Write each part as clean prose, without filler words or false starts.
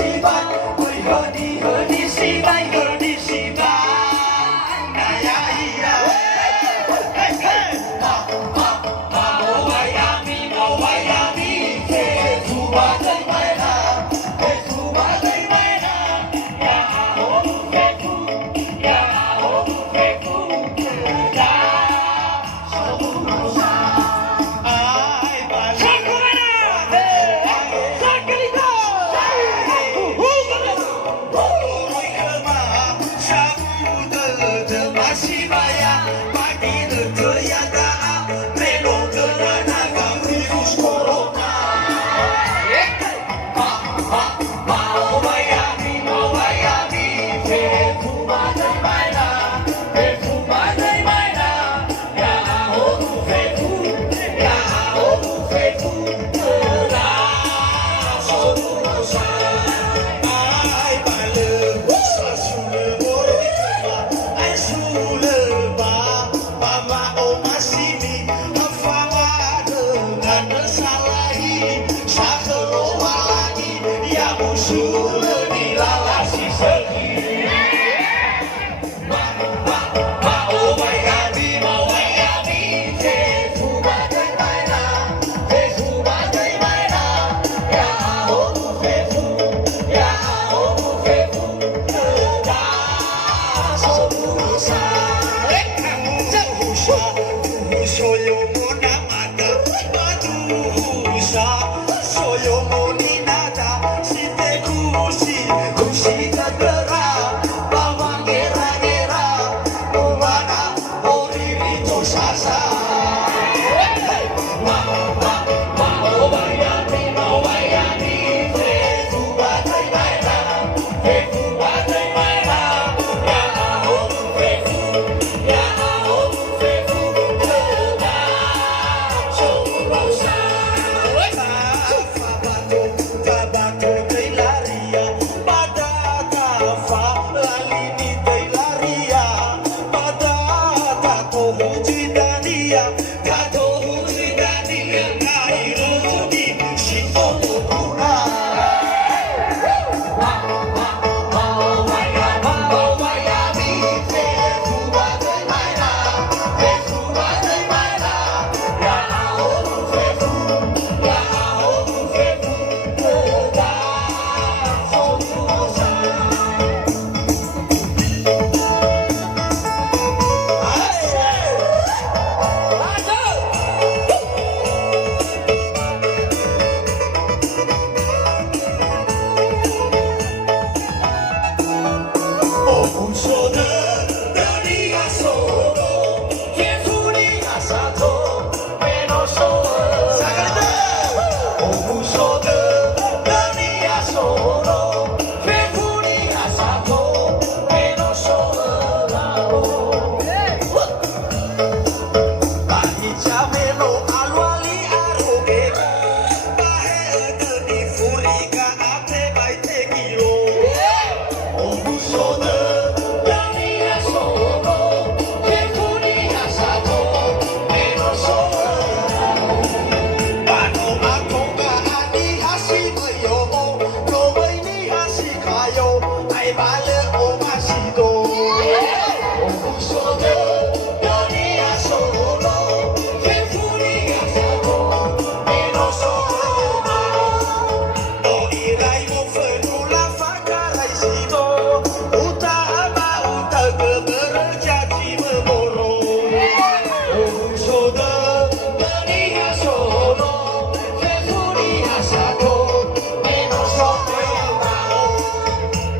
失败，为何你失败，和你失败？哎呀咿呀，嘿嘿，马我爱呀咪，我爱呀咪，嘿，出吧最美啦，嘿，出吧最美啦，呀哦不嘿不，呀哦不嘿不，呀，手不上，爱吧。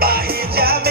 Bahia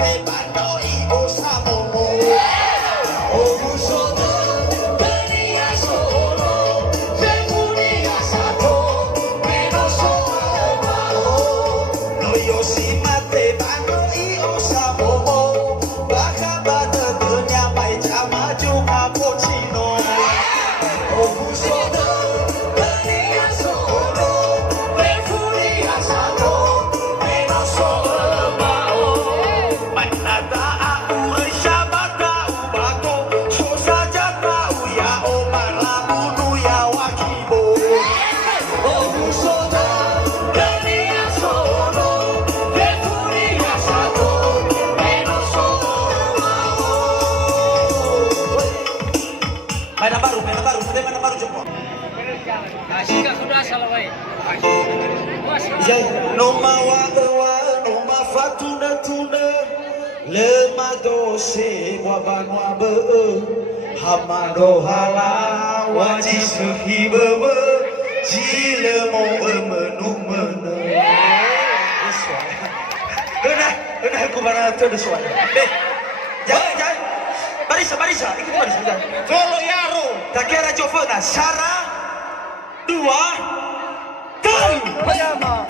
mate bando io samomo Oh sono venia solo se unia sato meno solo no yo si mate bando io samomo baka bata dunia mai chama juga pocino Oh sono venia solo se unia sato meno solo Manata aku reshabata ubako Sosaja kau ya omala bunu ya wakibo Oh sono Kania sono Bekuria sato Meno sono Mainan baru, nanti mainan baru jempol Kasih sudah salah baik. Noma wa ewa, noma fatuna tuna Lema dose wabanwa be Hamado hala waji suhi bebe Jile mo emenu mene Udah aku mana tu ada suara Jangan Barisa, ikut barisa jangan Solo yaro Tak kira coba na Syara 2 3 Pajama.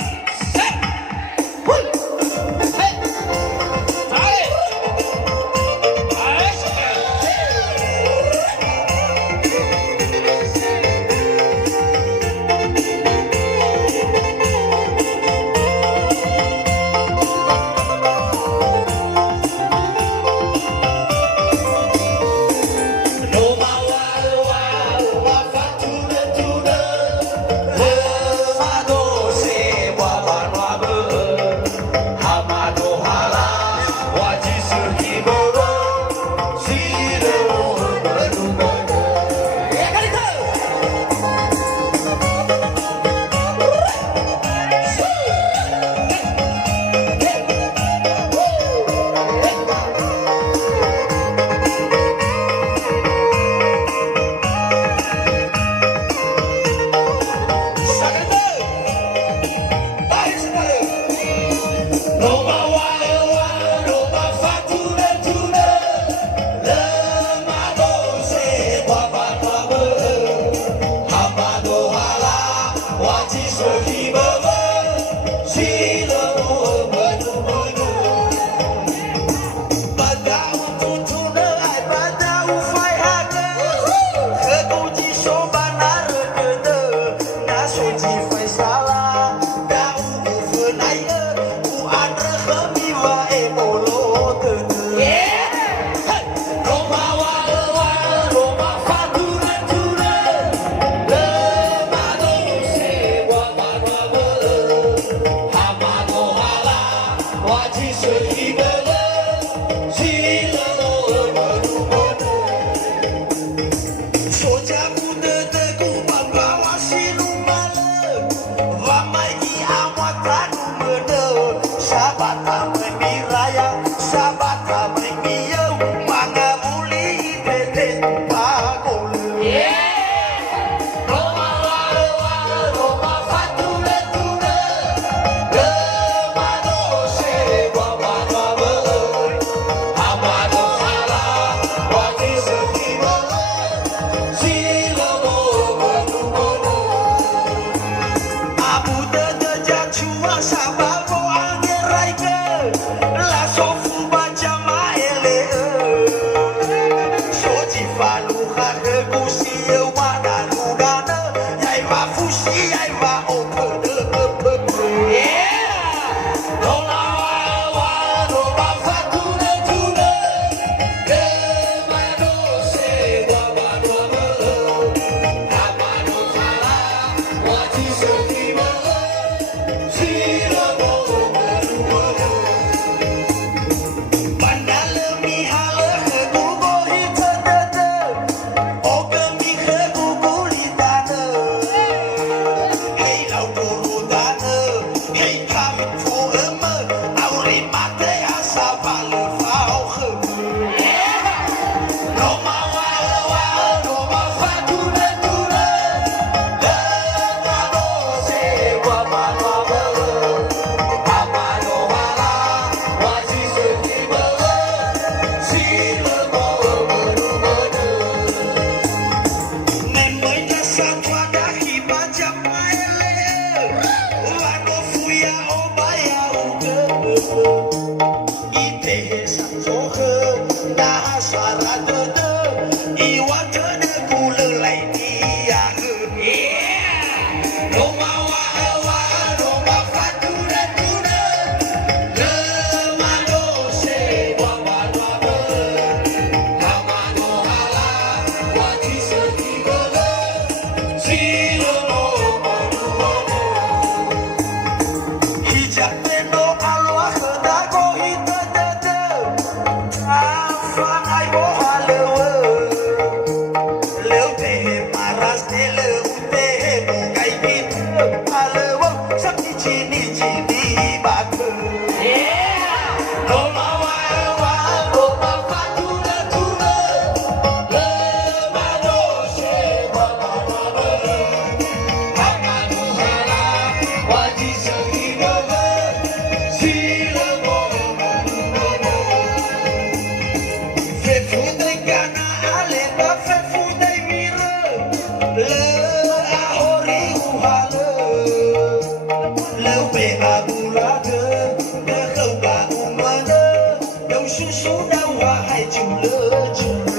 叔叔的话还久了久了。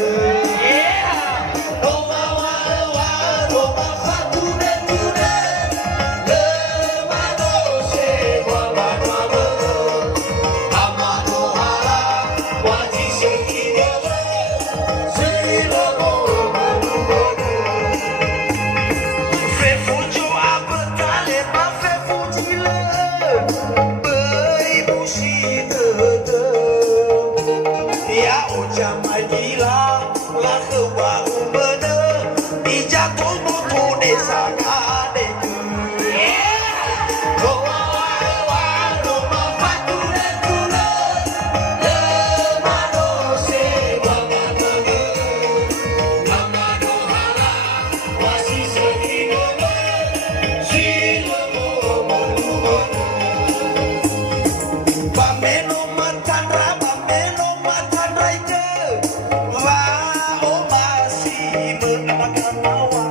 Roma wa Roma satu dan dua lemano se baba baba amano hala waji sekide sila mo fe fujo apatale ma fe fujile bai bushi de ya ujamai gila la khawa umana bija tomo to de sakade Roma wa Roma fatura tula lemano se baba baba amano hala wasi sekide sila mo Pameno matandra ite wa o masi menakanawa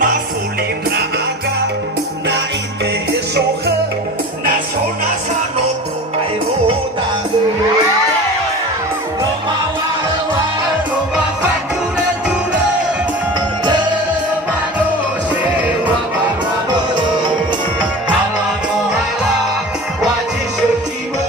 mafulin na aga na ite sohe na sona sanoto ai roda Roma wa Roma fatura tura lemano se wa baba amano hala waji sekime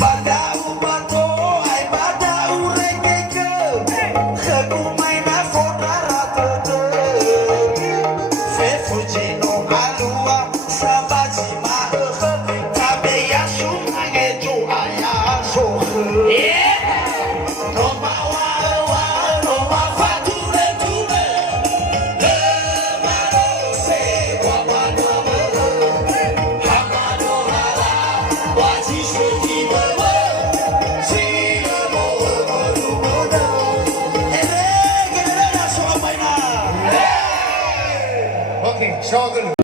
Badau bato ai badau regeke Khaku mai na fodara tete Fe fuji no alua sabaji ma he Tabe ya shumange jo aya so Roma wa Roma fature tube Lemano se wa baba Hamano hala waji sekide Okay, show